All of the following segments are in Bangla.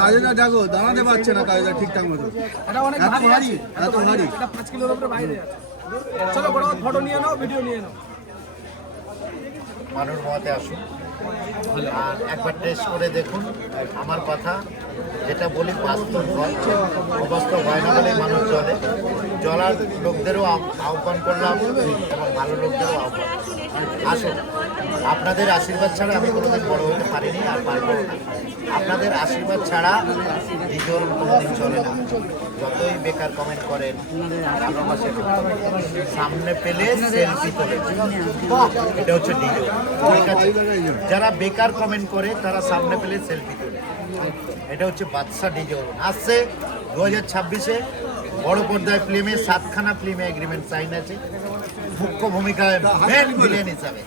কাজেদা দেখো দাঁড়াতে পারছে না, কাজেদা ঠিকঠাক মতো। এটা অনেক ভারী, এত ভারী, এটা 5 কিলোর উপরে বাইরে আছে। চলো বড় ফটো নিয়ে নাও, ভিডিও নিয়ে নাও। মানুষ মতে আসুন আর একবার টেস্ট করে দেখুন। আমার কথা যেটা বলি বাস্তব হয়, অবাস্তব হয় না বলে মানুষ চলে। চলার লোকদেরও আহ্বান করলাম এবং ভালো লোকদেরও আহ্বান আসুন। আপনাদের আশীর্বাদ ছাড়া আমি কোনোদিন বড় হতে পারিনি আর পারবো না। আপনাদের আশীর্বাদ ছাড়া নিজের কোনোদিন চলে না। যতই বেকার কমেন্ট করেন, সামনে পেলে সেলফি তোলে, এটা হচ্ছে ডিজো। ঠিক আছে, যারা বেকার কমেন্ট করে তারা সামনে পেলে সেলফি তোলে, এটা হচ্ছে বাদশা ডিজো। আসছে 2026-এ বড় পর্দায় ফিল্মে 7খানা ফিল্মে এগ্রিমেন্ট সাইন আছে, মুখ্য ভূমিকায় মেন ভিলেন হিসাবে।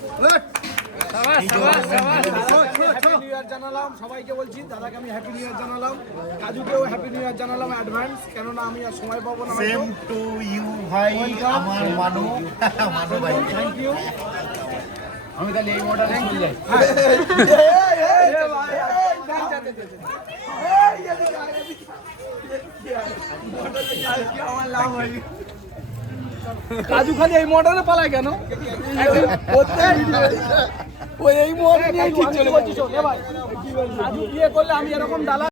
জানালাম সবাইকে, বলছি দাদাকে আমি হ্যাপি নিউ ইয়ার জানালাম, কাজুকেও হ্যাপি নিউ ইয়ার জানালাম অ্যাডভান্স, কেননা আমি আর সময় পাবো না। সেম টু ইউ ভাই, আমার মানু ভাই, থ্যাংক ইউ। আমি তাহলে এই মডেল চলে যাই। কাজু খালি এই মডেলে পালায় কেন? ওই এই মডেল নিয়ে ঠিক চলে যাচ্ছে। কাজু বিয়ে করলে আমি এরকম ডালা